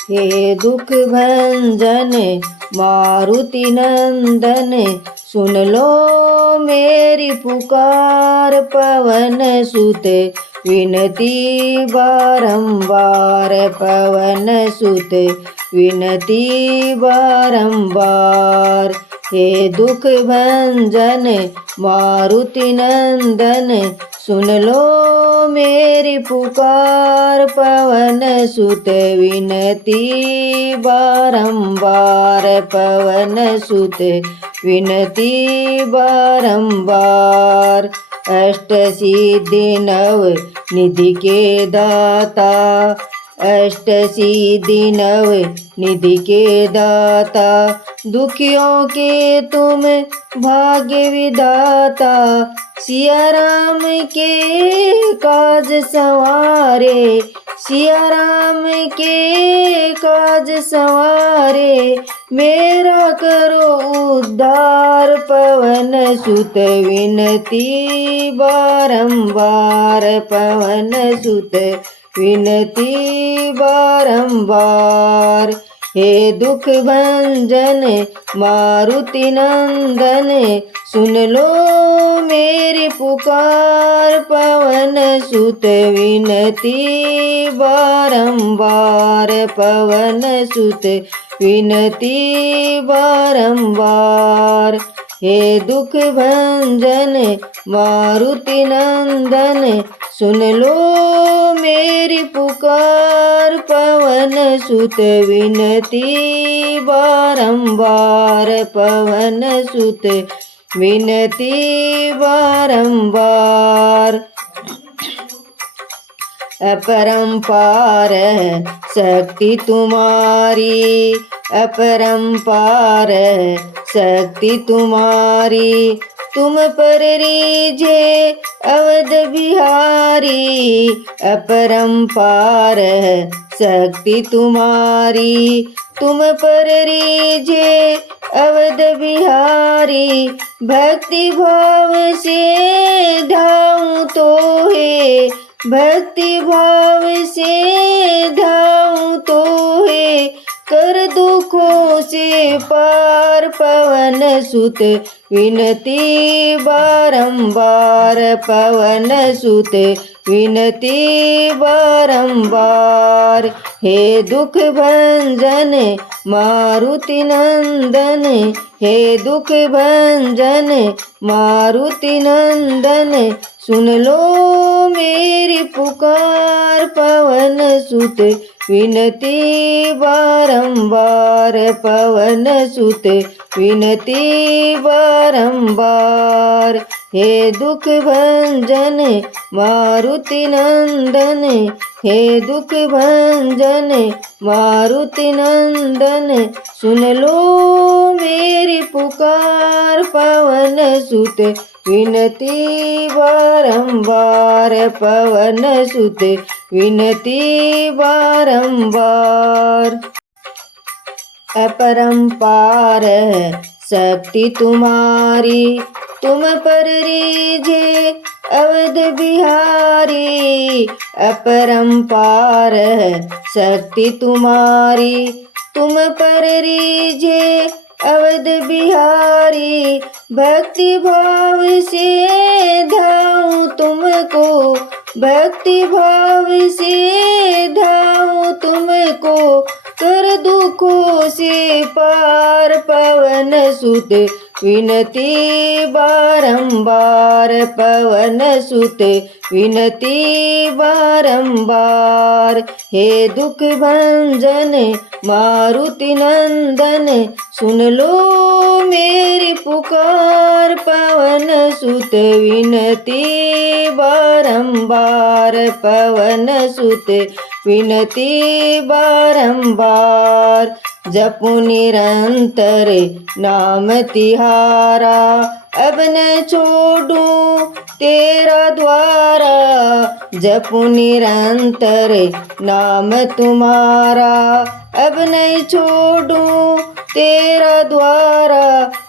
हे दुख भंजन मारुति नंदन, सुन लो मेरी पुकार। पवन सुत विनती बारंबार, पवन सुत विनती बारंबार। हे दुख भंजन मारुति नंदन, सुन लो मेरी पुकार। पवन सुत विनती बारंबार, पवन सुत विनती बारंबार। अष्ट सिद्धि नव निधि के दाता, अष्ट सिद्धि नव निधि के दाता। दुखियों के तुम भाग्य विधाता, सिया राम के काज संवारे, सिया राम के काज संवारे। मेरा करो उद्धार, पवन सुत विनती बारंबार, पवन सुत विनती बारंबार। हे दुख भंजन मारुति नंदन, सुन लो मेरी पुकार। पवन सुत विनती बारंबार, पवन सुत विनती बारंबार। हे दुख भंजन मारुति नंदन, सुन लो मेरी पुकार। पवन सुत विनती बारंबार, पवन सुत विनती बारंबार। अपरंपार है शक्ति तुम्हारी, अपरंपार है शक्ति तुम्हारी। तुम पर रीझे अवध बिहारी, अपरंपार है शक्ति तुम्हारी। तुम पर रीझे अवध बिहारी, भक्ति भाव से धाऊं तो है, भक्ति भाव से धाऊं तो है। कर दुखों से पार, पवन सुत विनती बारंबार, पवन सुत विनती बारंबार। हे दुख भंजन मारुति नंदन, हे दुख भंजन मारुति नंदन, सुन लो मेरी पुकार। पवन सुत विनती बारंबार, पवन सुत विनती बारंबार। हे दुख भंजन मारुति नंदन, हे दुख भंजन मारुति नंदन, सुन लो मेरी पुकार। पवन सुत विनती बारंबार, पवन सुत विनती बारंबार। अपरंपार है शक्ति तुम्हारी, तुम पर रीझे अवध बिहारी। अपरंपार है शक्ति तुम्हारी, तुम पर रीझे अवध बिहारी। भक्ति भाव से धाऊं तुमको, भक्ति भाव से धाऊं तुमको। कर दुखों से पार, पवन सुत विनती बारंबार, पवन सुत विनती बारंबार। हे दुख भंजन मारुति नंदन, सुन लो मेरी पुकार। पवन सुत विनती बारंबार, पवन सुत विनती बारंबार। जपु निरंतर नाम तिहारा, अब न छोड़ूं तेरा द्वारा। जपु निरंतर नाम तुम्हारा, अब नहीं छोड़ूं तेरा द्वारा।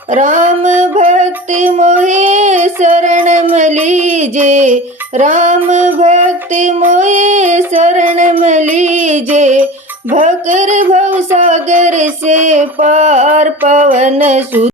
राम भक्ति मोहे शरण में लीजे, राम भक्ति मोहे शरण में लीजे। भकर भव सागर से पार पवन सुत